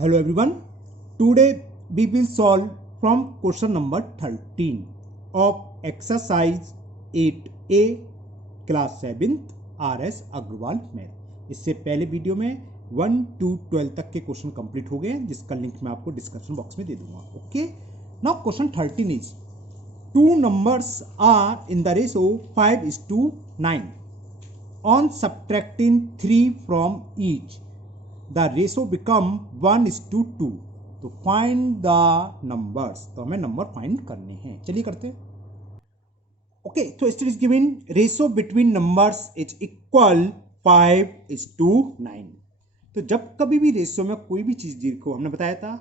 Hello everyone. Today we will solve from question number 13 of exercise 8A class 7th RS Agrawal math. इससे पहले video में 1 to 12 तक के question complete हो गए हैं, जिसका लिंक मैं आपको डिस्क्रिप्शन बॉक्स में दे दूंगा। Okay, now question 13 is two numbers are in the ratio 5:9. On subtracting 3 from each, the ratio become 1:2. तो फाइंड द नंबर्स, तो हमें नंबर फाइंड करने हैं। चलिए करते हैं। ओके, तो it is given ratio between numbers is equal 5:9। तो जब कभी भी रेशियो में कोई भी चीज देखो, हमने बताया था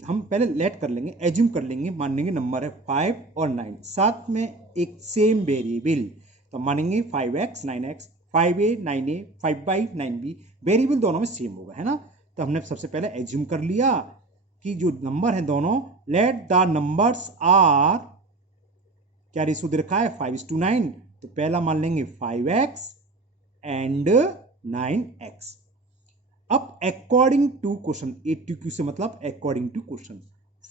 हम पहले लेट कर लेंगे, एज्यूम कर लेंगे, मान लेंगे नंबर है 5 और 9, साथ में एक सेम वेरिएबल, तो मानेंगे 5x 9x, 5a 9a, 5/9b, variable दोनों में सेम होगा, है ना। तो हमने सबसे पहले एज्यूम कर लिया कि जो नंबर है दोनों, लेट द नंबर्स आर, क्या रेशियो दे रखा है 5:9, तो पहला मान लेंगे 5x एंड 9x। अब अकॉर्डिंग टू क्वेश्चन, ATQ से मतलब according to question,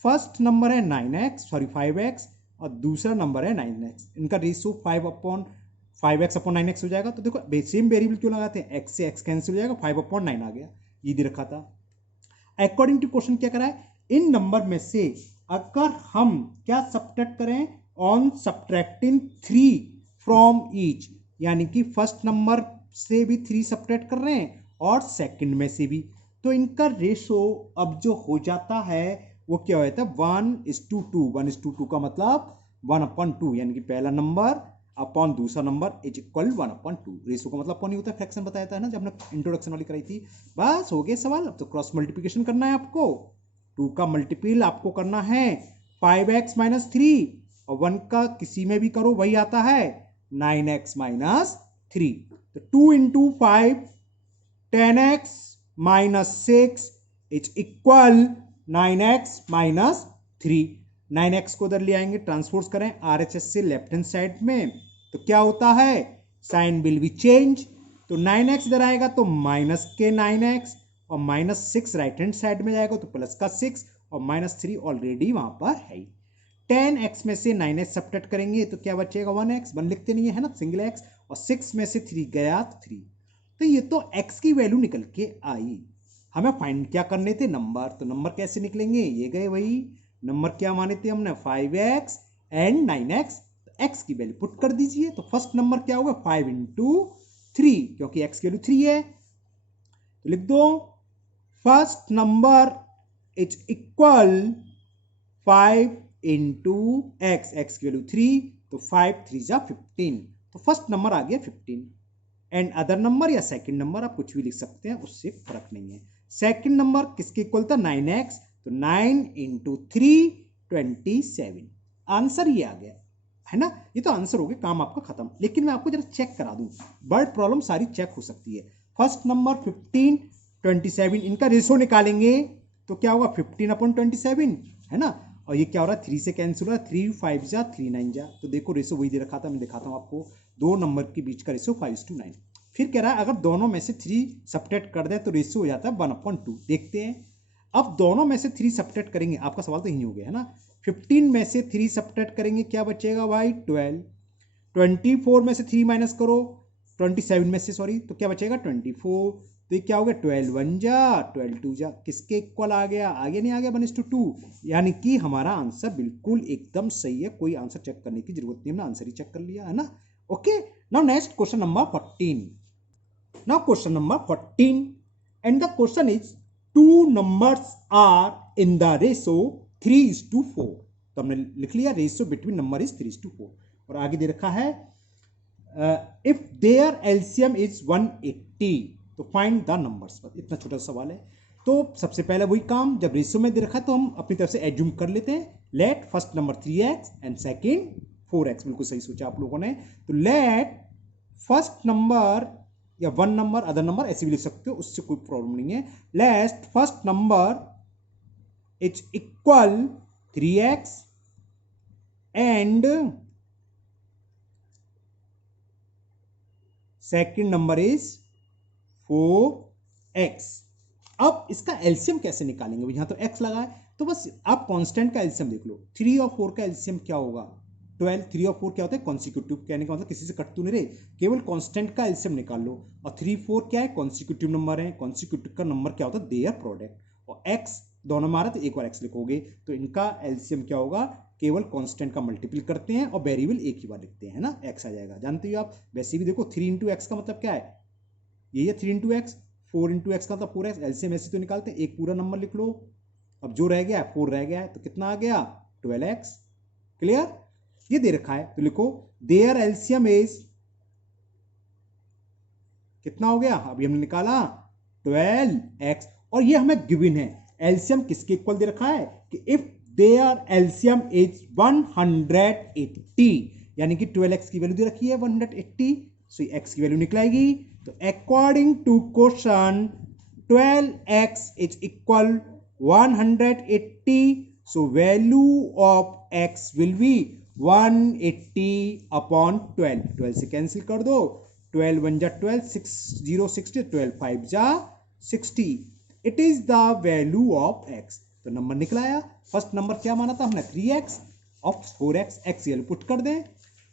first number है 5x और दूसरा नंबर है 9x। इनका रेशियो 5x/9x हो जाएगा। तो देखो सेम वेरिएबल क्यों लगाते हैं, x से x कैंसिल हो जाएगा, 5/9 आ गया, ये दे रखा था। अकॉर्डिंग टू क्वेश्चन क्या करा है, इन नंबर में से अगर हम क्या सब्ट्रैक्ट करें, ऑन सब्ट्रैक्टिंग 3 फ्रॉम ईच, यानी कि फर्स्ट नंबर से भी 3 सब्ट्रैक्ट कर रहे हैं और सेकंड में से भी, तो इनका रेशो अब जो हो जाता है वो क्या हो जाता है 1:2। 1:2 का मतलब 1/2, यानी कि पहला नंबर अपॉन दूसरा नंबर इज इक्वल 1/2। रेशो का मतलब कौन ही होता है, फ्रैक्शन बताया था ना जब हमने इंट्रोडक्शन वाली कराई थी। बस हो गया सवाल। अब तो क्रॉस मल्टीप्लिकेशन करना है आपको, 2 का मल्टीपल आपको करना है 5x - 3, और 1 का किसी में भी करो वही आता है 9x - 3। तो 2 × 5 10x - 6 is equal 9x - 3। 9x को उधर ले आएंगे, ट्रांसपोज करें RHS से लेफ्ट हैंड साइड में, तो क्या होता है, साइन विल बी चेंज। तो 9x इधर आएगा तो माइनस के 9x, और -6 राइट हैंड साइड में जाएगा तो प्लस का 6, और -3 ऑलरेडी वहां पर है। 10x में से 9x सब्ट्रैक्ट करेंगे तो क्या बचेगा 1x, 1 लिखते नहीं है ना, सिंगल x, और 6 में से 3 गया तो 3। तो ये तो x की वैल्यू निकल के आई। हमें फाइंड क्या करने थे, नंबर। तो नंबर कैसे निकलेंगे, ये गए वही नंबर, क्या माने थे हमने 5x एंड 9x। तो x की वैल्यू पुट कर दीजिए, तो फर्स्ट नंबर क्या होगा 5 × 3, क्योंकि x की वैल्यू 3 है, तो लिख दो first number is equal 5 × x, x की वैल्यू 3, तो 5 3 जा 15, तो फर्स्ट नंबर आ गया 15। एंड अदर नंबर या सेकंड नंबर आप कुछ भी लिख सकते हैं, उससे फर्क नहीं है। सेकंड नंबर किसके इक्वल था 9x, तो 9 × 3 27। आंसर ये आ गया, है ना। ये तो आंसर हो गया, काम आपका खत्म। लेकिन मैं आपको जरा चेक करा दूं, वर्ड प्रॉब्लम सारी चेक हो सकती है। फर्स्ट नंबर 15 27, इनका रेशो निकालेंगे तो क्या होगा 15/27, है ना। और ये क्या हो रहा है 3 से कैंसिल हो रहा है, 3 5 जा 3 9 जा, तो देखो रेशो वही दे रखा था, मैं दिखाता हूँ आपको, दो नंबर के बीच का रेशो 5:9। फिर कह रहा है अगर दोनों में से 3 सब्ट्रैक्ट कर दें तो रेशो हो जाता है 1/2। देखते हैं, अब दोनों में से 3 सब्ट्रैक्ट करेंगे, आपका सवाल तो यही हो गया है ना। 15 में से 3 सब्ट्रैक्ट करेंगे, क्या बचेगा भाई 12। 24 में से 3 माइनस करो, 27 में से सॉरी, तो क्या बचेगा 24। तो ये क्या हो गया 12 1 जा 12 2 जा, किसके इक्वल आ गया, आगे नहीं आ गया 1:2, यानी कि हमारा आंसर बिल्कुल एकदम सही है। कोई आंसर चेक करने की जरूरत नहीं, हमने आंसर ही चेक कर लिया, है ना। Okay, now next question number 14। Now question number 14, and the question is two numbers are in the ratio 3:4। तो हमने लिख लिया रेशियो बिटवीन नंबर इज 3:4, और आगे दे रखा है इफ देयर एलसीएम इज 180, तो फाइंड द नंबर्स। इतना छोटा सवाल है, तो सबसे पहले वही काम, जब रेशियो में दे रखा है तो हम अपनी तरफ से एज्यूम कर लेते हैं, let first number 3x and second 4x। बिल्कुल सही सोचा आप लोगों ने। तो लेट फर्स्ट नंबर या 1 नंबर, अदर नंबर ऐसे भी लिख सकते हो, उससे कोई प्रॉब्लम नहीं है। Let first number is equal 3x and second number is 4x। अब इसका एलसीएम कैसे निकालेंगे, यहाँ तो x लगा है, तो बस आप कांस्टेंट का एलसीएम देख लो। 3 और 4 का एलसीएम क्या होगा 12। 3 और 4 क्या होता है कॉन्सिक्यूटिव, कहने का मतलब किसी से कट तो नहीं रहे, केवल कांस्टेंट का एलसीएम निकाल लो। और 3 4 क्या है कॉन्सिक्यूटिव नंबर है, कॉन्सिक्यूटिव का नंबर क्या होता है देयर प्रोडक्ट, और x दोनों में आ रहा है तो एक बार x लिखोगे, तो इनका एलसीएम क्या होगा, केवल कांस्टेंट का मल्टीपल करते हैं और वेरिएबल एक ही बार लिखते हैं ना, x आ जाएगा। जानते हो आप, वैसे भी देखो 3 इंटू एक्स का मतलब क्या है, ये है 3 इंटू एक्स, 4 इंटू एक्स का मतलब 4x, एलसीएम ऐसे तो निकालते हैं, एक पूरा नंबर लिख लो। अब जो रह गया है 4 रह गया है, तो कितना आ गया 12x। क्लियर, ये दे रखा है तो लिखो देयर एलसीएम इज, कितना हो गया, अभी हमने निकाला 12x, और ये हमें गिवन है। एलसीएम किसके इक्वल दे रखा है कि इफ देयर एलसीएम इज 180, यानी कि 12x की वैल्यू दे रखी है 180, सो x की वैल्यू निकलेगी। तो according to question 12x is equal 180, so value of x will be 180 upon 12, 12 से कैंसिल कर दो, 12 1 जा 12, 6 0 60, 12 5 जा 60, it is the value of x। तो नंबर निकलाया, फर्स्ट नंबर क्या माना था हमने 3x और 4x, x ये पुट कर दें,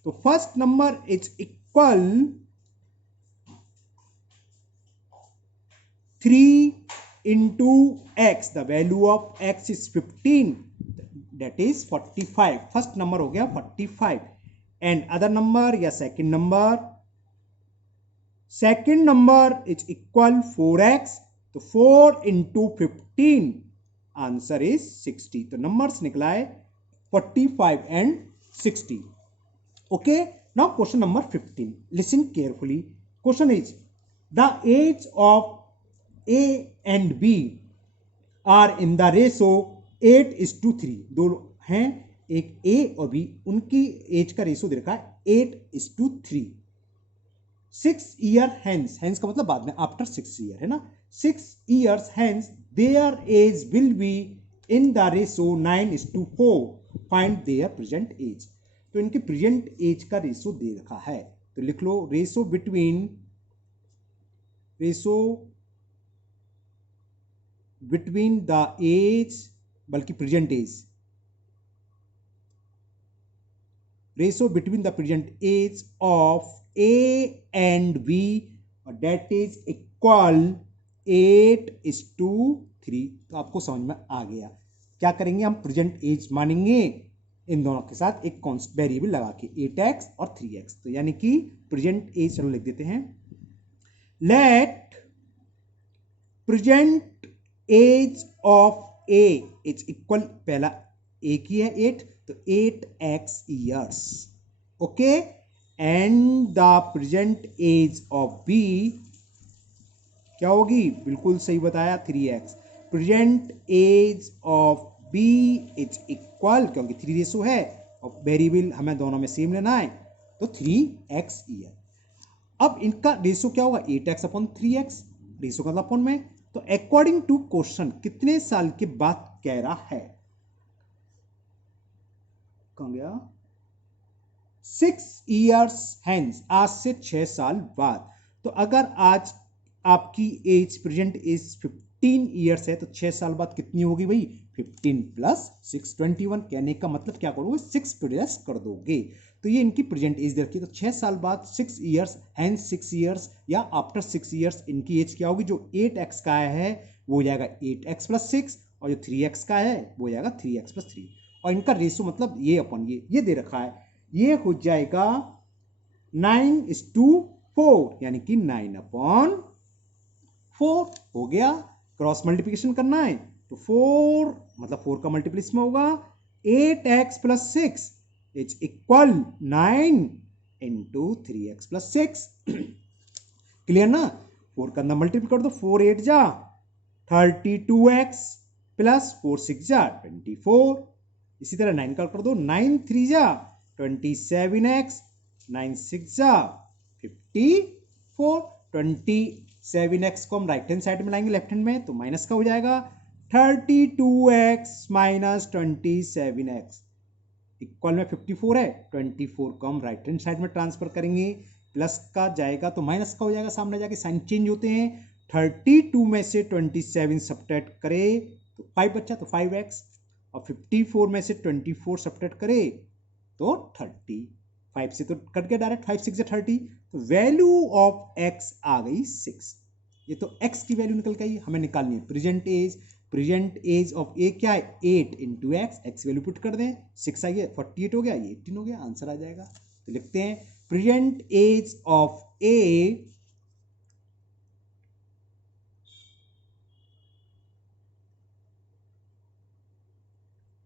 तो first number is equal 3 into x, the value of x is 15, that is 45, first number हो गया 45। एंड अदर नंबर या second number is equal 4x, तो 4 into 15 आंसर इज 60, तो नंबर्स निकला है 45 and 60। Okay, now question number 15, listen carefully. Question is the age of A and B are in the ratio 8:3, दो हैं, एक A और B, उनकी एज का रेशो दे रखा है 8:3। 6 year hence, hence का मतलब बाद में, आफ्टर 6 year है ना, 6 years hence their age will be in the ratio 9:4, find their present age। तो इनकी प्रेजेंट एज का रेशो दे रखा है, तो लिख लो रेशो बिटवीन द एज, बल्कि present age, ratio between the present age of A and B, that is equal 8:3। तो आपको समझ में आ गया, क्या करेंगे हम, प्रेजेंट एज मानेंगे इन दोनों के साथ एक वेरिएबल लगा के 8x और 3x, तो यानी कि प्रेजेंट एज, चलो लिख देते हैं, let present age of A is equal, पहला ए की है 8, तो 8x years, okay, and the present age of B क्या होगी, बिल्कुल सही बताया 3x। Present age of B is equal, क्योंकि 3 रेशो है और वेरिएबल हमें दोनों में सेम लेना है, तो 3x ईयर। अब इनका रेशो क्या होगा 8x अपॉन 3x, रेशो का अपॉन में, तो अकॉर्डिंग टू क्वेश्चन कितने साल के बाद कह रहा है, कहां गया, 6 years hence, आज से 6 साल बाद। तो अगर आज आपकी एज प्रेजेंट एज 15 ईयर्स है, तो 6 साल बाद कितनी होगी भाई, 15 प्लस 6 21, कहने का मतलब क्या करोगे 6 प्लस कर दोगे, तो ये इनकी प्रेजेंट एज दे रखी है। तो 6 साल बाद 6 ईयर्स हैंस 6 ईयर्स या आफ्टर 6 ईयर्स इनकी एज क्या होगी, जो 8x का है वो हो जाएगा 8x प्लस 6, और जो 3x का है वो हो जाएगा 3x प्लस 3, और इनका रेशो मतलब ये अपन ये दे रखा है, ये हो जाएगा 9:4, यानी कि 9/4 हो गया। क्रॉस मल्टीप्लिकेशन करना है तो 4 मतलब 4 का मल्टीपल इसमें होगा, 8x plus 6 is equal 9 into 3x plus 6। Clear ना, 4 का अंदर मल्टीपल कर दो, 4 8 जा 32x प्लस 4 6 जा 24, इसी तरह 9 का कर दो, 9 3 जा 27x, 9 6 जा 54, 27x को हम राइट हैंड साइड में लाएंगे लेफ्ट हैंड में, तो माइनस का हो जाएगा 32x माइनस 27x इक्वल में 54 है, 24 को हम राइट हैंड साइड में ट्रांसफर करेंगे, प्लस का जाएगा तो माइनस का हो जाएगा, सामने जाके साइन चेंज होते हैं, 32 में से 27 सब्ट्रैक्ट करे तो 5 बचा, तो 5x, और 54 में से 24 सब्ट्रैक्ट करे तो 30। 5 से तो कट गया डायरेक्ट, 5 6 30, तो वैल्यू ऑफ x आ गई 6। ये तो x की वैल्यू निकल गई, हमें निकालनी है प्रेजेंट एज ऑफ ए क्या है 8 इंटू एक्स वैल्यू पुट कर दें, 6 आई है 48 हो गया, ये 18 हो गया, आंसर आ जाएगा। तो लिखते हैं present age of A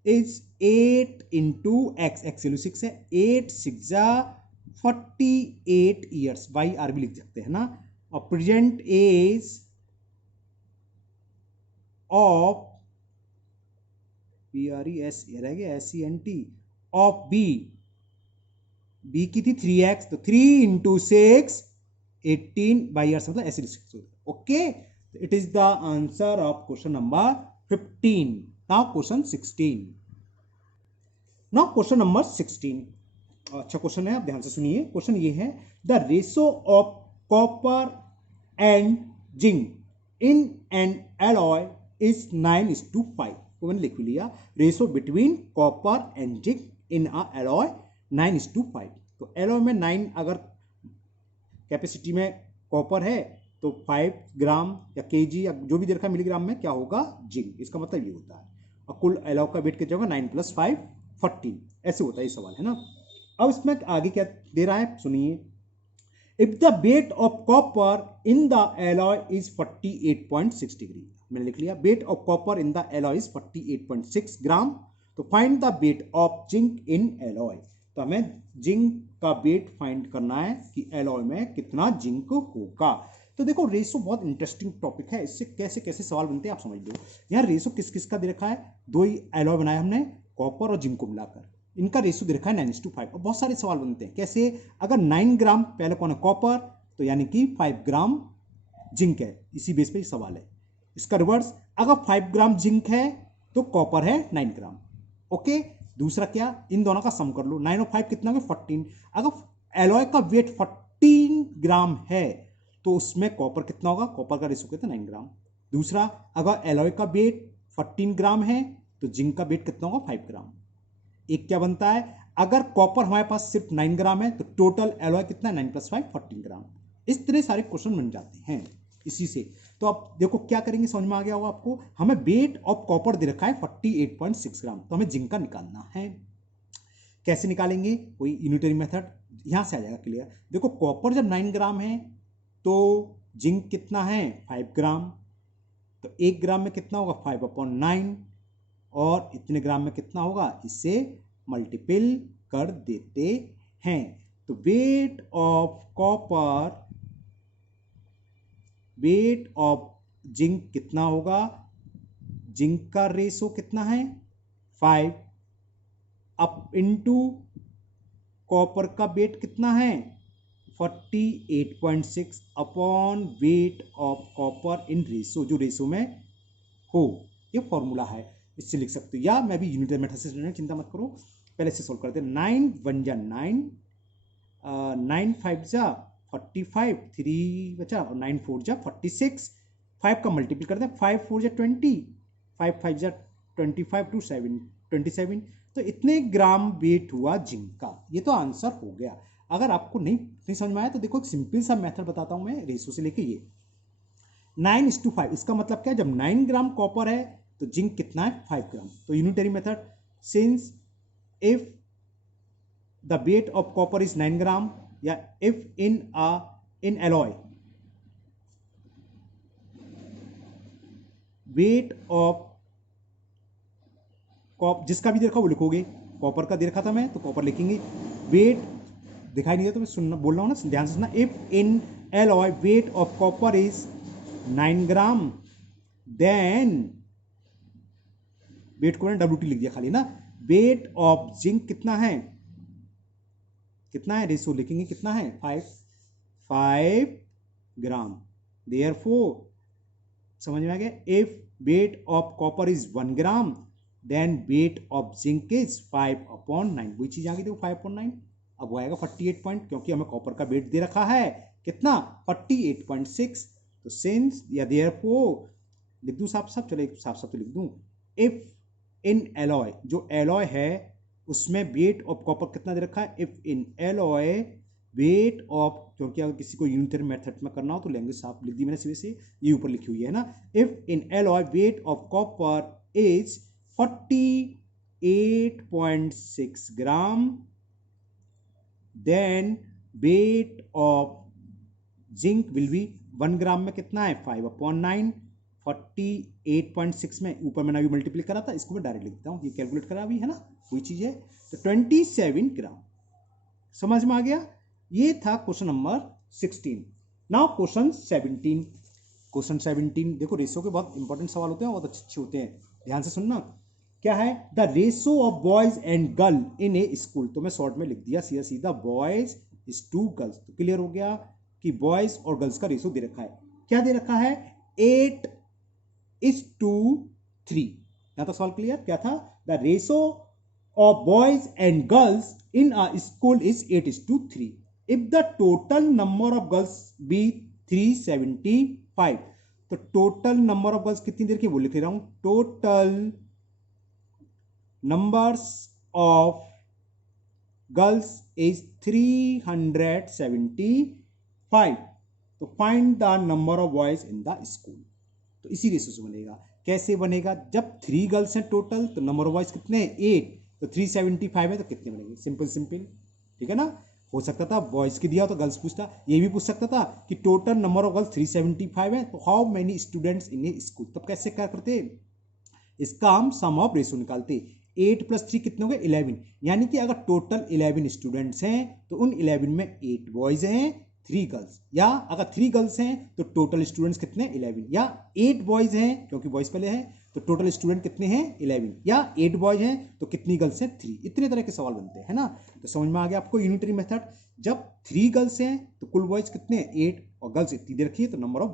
is 8 into x value 6 है, 8 6 48 ईयर्स, बाई आर भी लिख सकते हैं ना। और प्रेजेंट एज ऑफ PRES रह गया SENT ऑफ बी की थी 3x, तो 3 इंटू 6 18 बाई ईयर्स, मतलब ऐसे लिख सकते हो। Okay, it is the answer of question number 15। Now question 16। Now question number 16 अच्छा क्वेश्चन है, आप ध्यान से सुनिए। क्वेश्चन ये है, the ratio of copper and zinc in an alloy is 9:5। तो मैंने लिख लिया ratio between copper and zinc in a alloy 9:5। तो एलॉय में 9 अगर कैपेसिटी में कॉपर है तो 5 ग्राम या केजी या जो भी दे रखा है मिलीग्राम में क्या होगा जिंक, इसका मतलब ये होता है। और कुल एलॉय का वेट कितना होगा 9 + 5 14, ऐसे होता है ये सवाल, है ना। अब इसमें आगे क्या दे रहा है सुनिए, if the wait of copper in the alloy is 48.6 degree. मैंने लिख लिया wait of copper in the alloy is 48.6 ग्राम, तो find the wait of zinc in alloy. तो हमें जिंक का वेट फाइंड करना है कि एलॉय में कितना जिंक होगा। तो देखो रेशो बहुत इंटरेस्टिंग टॉपिक है, इससे कैसे कैसे सवाल बनते हैं आप समझ लो। यहाँ रेशो किस किस का दे रखा है, 2 ही एलॉय बनाया हमने कॉपर और जिंक को मिलाकर, इनका रेशो दे रखा है 9:5। और बहुत सारे सवाल बनते हैं कैसे, अगर 9 ग्राम पहले कौन है कॉपर, तो यानी कि 5 ग्राम जिंक है, इसी बेस पे सवाल है। इसका रिवर्स, अगर 5 ग्राम जिंक है तो कॉपर है 9 ग्राम। ओके, दूसरा क्या, इन दोनों का सम कर लो, 9 और 5 कितना है 14। अगर एलॉय का वेट 14 ग्राम है तो उसमें कॉपर कितना होगा, कॉपर का रेशो कितना 9 ग्राम। दूसरा, अगर एलॉय का वेट 14 ग्राम है तो जिंक का वेट कितना होगा 5 ग्राम। एक क्या बनता है, अगर कॉपर हमारे पास सिर्फ 9 ग्राम है तो टोटल एलॉय कितना है 9 + 5 14 ग्राम। इस तरह सारे क्वेश्चन बन जाते हैं इसी से। तो आप देखो क्या करेंगे, समझ में आ गया होगा आपको। हमें वेट ऑफ कॉपर दे रखा है 48.6 ग्राम, तो हमें जिंक का निकालना है। कैसे निकालेंगे, कोई यूनिटरी मेथड, यहां से आ जाएगा क्लियर। देखो कॉपर जब 9 ग्राम है तो जिंक कितना है 5 ग्राम, तो 1 ग्राम में कितना होगा 5/9, और इतने ग्राम में कितना होगा, इससे मल्टीपल कर देते हैं। तो wait of copper, wait of zinc कितना होगा, जिंक का रेशो कितना है 5 अप इनटू कॉपर का वेट कितना है 48.6 upon weight of copper in ratio, जो रेशो में हो, ये फॉर्मूला है, इससे लिख सकते हो। या मैं भी यूनिट मेथड से, चिंता मत करो, पहले से सोल्व करते हैं। 9 1 जा 9, 9 5 जा 45, 3 बचा, और 9 4 जा 46, 5 का मल्टीपल करते हैं, 5 4 जा 20, 5 5 जा 25 टू 7 27, तो इतने ग्राम वेट हुआ जिंक का। ये तो आंसर हो गया। अगर आपको नहीं समझ में आया तो देखो एक सिंपल सा मेथड बताता हूं मैं रेशो से लेके, ये 9:5, इसका मतलब क्या है, जब 9 ग्राम कॉपर है तो जिंक कितना है 5 ग्राम। तो unitary method, since if the wait of copper is 9 ग्राम, या if in alloy weight of जिसका भी दे रखा वो लिखोगे, कॉपर का दे रखा था मैं तो कॉपर लिखेंगे, वेट दिखाई नहीं देता तो मैं सुनना बोल रहा हूँ ना, ध्यान से सुनना। If in alloy weight of copper is 9 gram, then weight को WT लिख दिया खाली ना, वेट ऑफ जिंक कितना है, कितना है रेशो लिखेंगे, कितना है 5 ग्राम। देयरफॉर समझ में आ गया, if weight of copper is 1 gram then weight of zinc is 5/9, वही चीज आ गई देखो 5/9। अब वो आएगा 48 पॉइंट, क्योंकि हमें कॉपर का वेट दे रखा है कितना 48.6, तो सिंस या देयरफॉर लिख दूं साफ साफ, चलो एक साफ साफ तो लिख दूं, इफ इन एलॉय, जो एलॉय है उसमें वेट ऑफ कॉपर कितना दे रखा है, if in alloy weight of, क्योंकि अगर किसी को यूनिटरी मेथड में करना हो तो लैंग्वेज साफ लिख दी मैंने सीधे से, ये ऊपर लिखी हुई है ना, if in alloy weight of copper is 48.6 gram, then weight of zinc will be 1 gram में कितना है 5/9, 48.6 में ऊपर मैंने अभी मल्टीप्लाई करा था, इसको मैं डायरेक्ट लिखता हूँ, ये कैलकुलेट करा अभी है ना, वही चीज है, तो 27 ग्राम। समझ में आ गया? ये था question number 16। Now question 17। Question 17 देखो, रेशो के बहुत इंपॉर्टेंट सवाल होते हैं, बहुत अच्छे होते हैं, ध्यान से सुनना। क्या है? The ratio of boys and girl in A school, तो मैं शॉर्ट में लिख दिया सीधा सीधा, बॉयज इज टू गर्ल्स, तो क्लियर हो गया कि बॉयज और गर्ल्स का रेशो दे रखा है। क्या दे रखा है? 8:3। क्या था सवाल? क्लियर? क्या था? The ratio of boys and girls in a school is 8:3 if the total number of girls be 375। तो टोटल नंबर ऑफ गर्ल्स कितनी देर की वो लिख रहा हूं, total numbers of girls is 375। तो find the number of boys in the school. तो इसी रेशो से बनेगा। कैसे बनेगा? जब 3 गर्ल्स हैं टोटल, तो नंबर ऑफ बॉयज कितने हैं 8, तो 375 है, तो कितने बनेंगे? सिंपल सिंपल, ठीक है ना। हो सकता था बॉयज की दिया तो गर्ल्स पूछता, ये भी पूछ सकता था कि टोटल नंबर ऑफ गर्ल्स 375 है, तो how many students in A school. तब कैसे क्या करते? इसका हम सम ऑफ रेशो निकालते। 8 + 3 कितने हो गए? 11। यानी कि अगर टोटल 11 स्टूडेंट्स हैं तो उन 11 में 8 बॉयज हैं 3 गर्ल्स, या अगर 3 गर्ल्स हैं तो टोटल स्टूडेंट्स कितने? 11, या 8 बॉयज हैं क्योंकि बॉयज पहले हैं, तो टोटल स्टूडेंट कितने हैं? 11, या 8 बॉयज हैं तो कितनी गर्ल्स हैं? 3। इतने तरह के सवाल बनते हैं, है ना। तो समझ में आ गया आपको यूनिटरी मेथड। जब 3 गर्ल्स हैं तो कुल बॉयज कितने हैं? 8, और गर्ल्स इतनी दे रखी है, तो नंबर ऑफ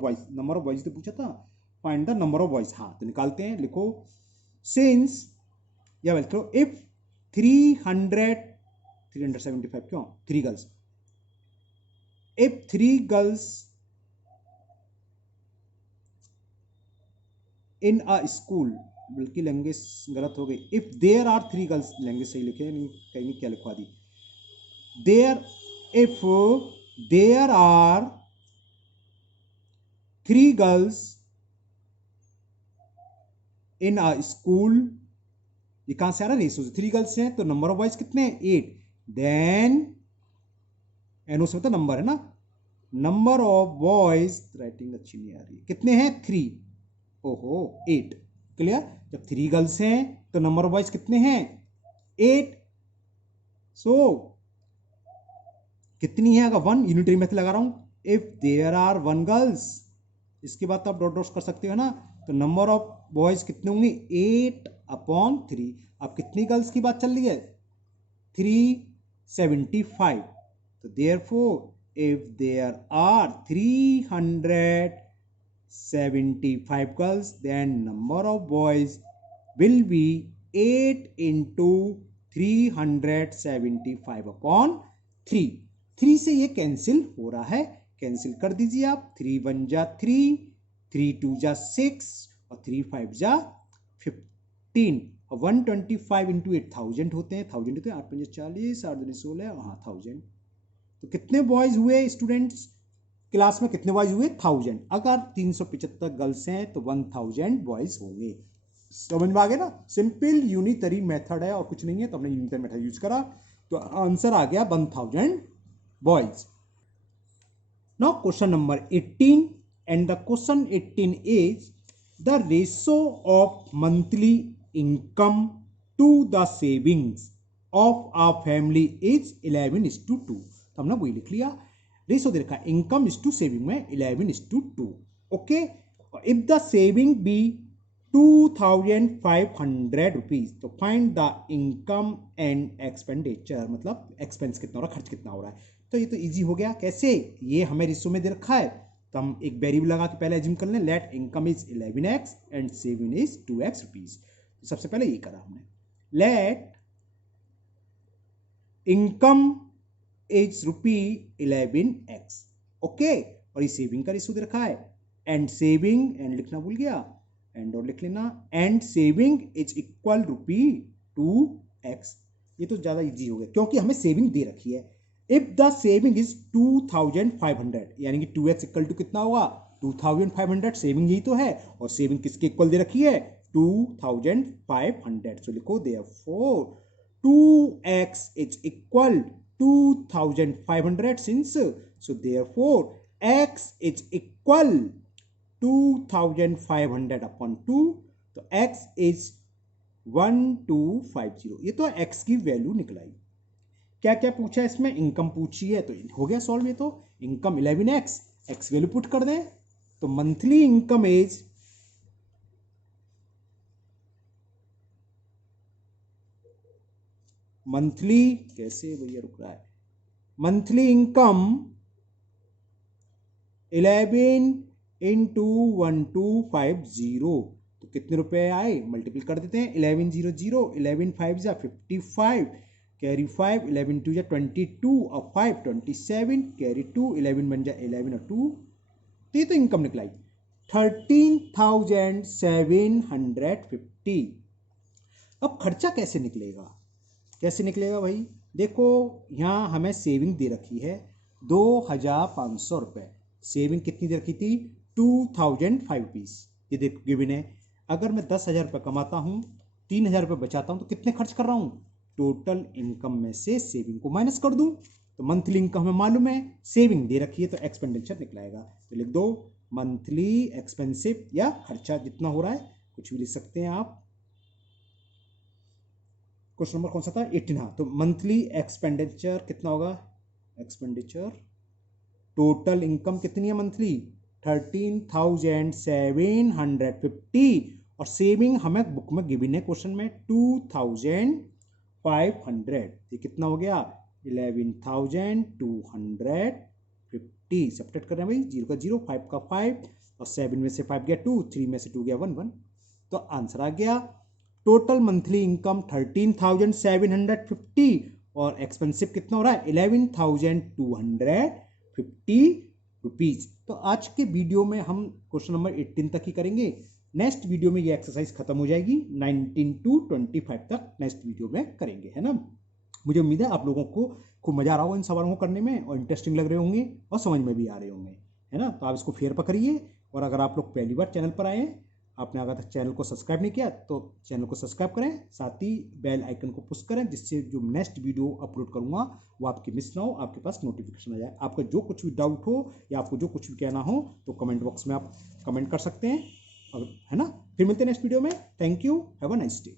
बॉयज तो पूछा था, find the number of boys. हाँ, तो निकालते हैं, लिखो सिंस, या वेल करो, इफ 375 क्यों? 3 girls, if 3 girls in a school, बल्कि लैंग्वेज गलत हो गई, if there are 3 girls, language सही लिखे नहीं, कहीं नहीं क्या लिखवा दी, there, if there are 3 girls in a school, ये कहां से आ रहा है? रेशो से। 3 गर्ल्स हैं तो नंबर ऑफ बॉयज कितने हैं? 8, देन एनओ से मतलब नंबर है ना, नंबर ऑफ बॉयज, राइटिंग अच्छी नहीं आ रही, कितने हैं? 3, ओहो 8, क्लियर। जब 3 गर्ल्स हैं तो नंबर ऑफ बॉयज कितने हैं? 8। सो कितनी है? अगर 1, यूनिटरी मेथड लगा रहा हूं, इफ देयर आर 1 गर्ल्स, इसके बाद तो आप डॉट डॉट कर सकते हो ना, तो नंबर ऑफ बॉयज कितने होंगे? 8/3। अब कितनी गर्ल्स की बात चल रही है? 375। तो therefore if there are 375 girls, then number of boys will be 8 into 375/3। 3 से ये कैंसिल हो रहा है, कैंसिल कर दीजिए आप। 3 1 जा 3, 3 2 जा 6, और 3 5 जा 15, और 125 इंटू 8 1000 होते हैं, 1000 होते हैं, 8 5 40, 8 2 16, हाँ 1000। तो कितने बॉयज हुए स्टूडेंट्स क्लास में? कितने बॉयज हुए? 1000। अगर 375 गर्ल्स हैं तो 1000 बॉयज होंगे। समझ में आ गया ना? सिंपल यूनिटरी मेथड है और कुछ नहीं है, तो हमने यूनिटरी मेथड यूज करा, तो आंसर आ गया 1000 boys. Now question number 18, and the question 18 is the ratio of monthly income to the savings of a family is 11:2। तो हमने वही लिख लिया, रेशो दे रखा है, इनकम इज टू सेविंग में 11:2। Okay, if the saving be 2500 rupees, तो find the income and expenditure, मतलब एक्सपेंस कितना हो रहा है, खर्च कितना हो रहा है। तो ये तो इजी हो गया। कैसे? ये हमें रेशो में दे रखा है, तो हम एक वेरिएबल लगा के पहले एज्यूम कर लें, let income is 11x and saving is 2x rupees. तो सबसे पहले ये करा हमने, late income is ₹11x, okay, और ये सेविंग का रेशो दे रखा है, एंड सेविंग, एंड लिखना भूल गया, एंड और लिख लेना, and saving is equal ₹2x। ये तो ज़्यादा इजी हो गया क्योंकि हमें सेविंग दे रखी है। इफ द सेविंग इज 2500, यानी कि 2x इक्वल टू कितना होगा 2500, सेविंग यही तो है, और सेविंग किसके इक्वल दे रखी है 2500। सो लिखो therefore 2x is equal 2500 since, so therefore x is equal 2500 upon 2, तो x इज 1250। ये तो x की वैल्यू निकलाई। क्या क्या पूछा इसमें, इनकम पूछी है, तो हो गया सॉल्व। ये तो income 11x, x value put कर दें, तो मंथली इनकम इज मंथली, कैसे भैया रुक रहा है, मंथली इनकम 11 इंटू 1250, तो कितने रुपए आए, मल्टीपल कर देते हैं, 11 0 0, 11 5 जा 55, कैरी 5, 11 2 जा 22 और 5 27, कैरी 2, 11 बन जा 11 और 2, तो ये तो इनकम निकलाई 13,750। अब खर्चा कैसे निकलेगा, कैसे निकलेगा भाई, देखो यहाँ हमें सेविंग दे रखी है 2500 रुपये, सेविंग कितनी दे रखी थी 2005 पीस, ये देखो गिवन है। अगर मैं 10,000 रुपये कमाता हूँ, 3,000 रुपये बचाता हूँ, तो कितने खर्च कर रहा हूँ, टोटल इनकम में से सेविंग को माइनस कर दूँ, तो मंथली इनकम हमें मालूम है, सेविंग दे रखी है, तो एक्सपेंडिचर निकलाएगा, तो लिख दो मंथली एक्सपेंसिव या खर्चा जितना हो रहा है, कुछ भी लिख सकते हैं आप। क्वेश्चन नंबर कौन सा था 18, हाँ, तो मंथली एक्सपेंडिचर कितना होगा, एक्सपेंडिचर टोटल इनकम कितनी है मंथली 13,750, और सेविंग हमें बुक में गिवन है क्वेश्चन में 2,500, ये कितना हो गया 11,250। सब्ट्रैक्ट कर रहे हैं भाई, 0 का 0, 5 का 5, और 7 में से 5 गया 2, 3 में से 2 गया 1 1, तो आंसर आ गया टोटल मंथली इनकम 13,750, और एक्सपेंसिव कितना हो रहा है 11,250 रुपीज। तो आज के वीडियो में हम क्वेश्चन नंबर 18 तक ही करेंगे, नेक्स्ट वीडियो में ये एक्सरसाइज खत्म हो जाएगी, 19 to 25 तक नेक्स्ट वीडियो में करेंगे, है ना। मुझे उम्मीद है आप लोगों को खूब मजा आ रहा होगा इन सवालों को करने में, और इंटरेस्टिंग लग रहे होंगे और समझ में भी आ रहे होंगे, है ना। तो आप इसको फेर पकड़िए, और अगर आप लोग पहली बार चैनल पर आए हैं, आपने अगर तक चैनल को सब्सक्राइब नहीं किया, तो चैनल को सब्सक्राइब करें, साथ ही बेल आइकन को पुश करें, जिससे जो नेक्स्ट वीडियो अपलोड करूंगा वो आपकी मिस ना हो, आपके पास नोटिफिकेशन आ जाए। आपका जो कुछ भी डाउट हो या आपको जो कुछ भी कहना हो, तो कमेंट बॉक्स में आप कमेंट कर सकते हैं, है ना। फिर मिलते हैं नेक्स्ट वीडियो में, thank you, have a nice day.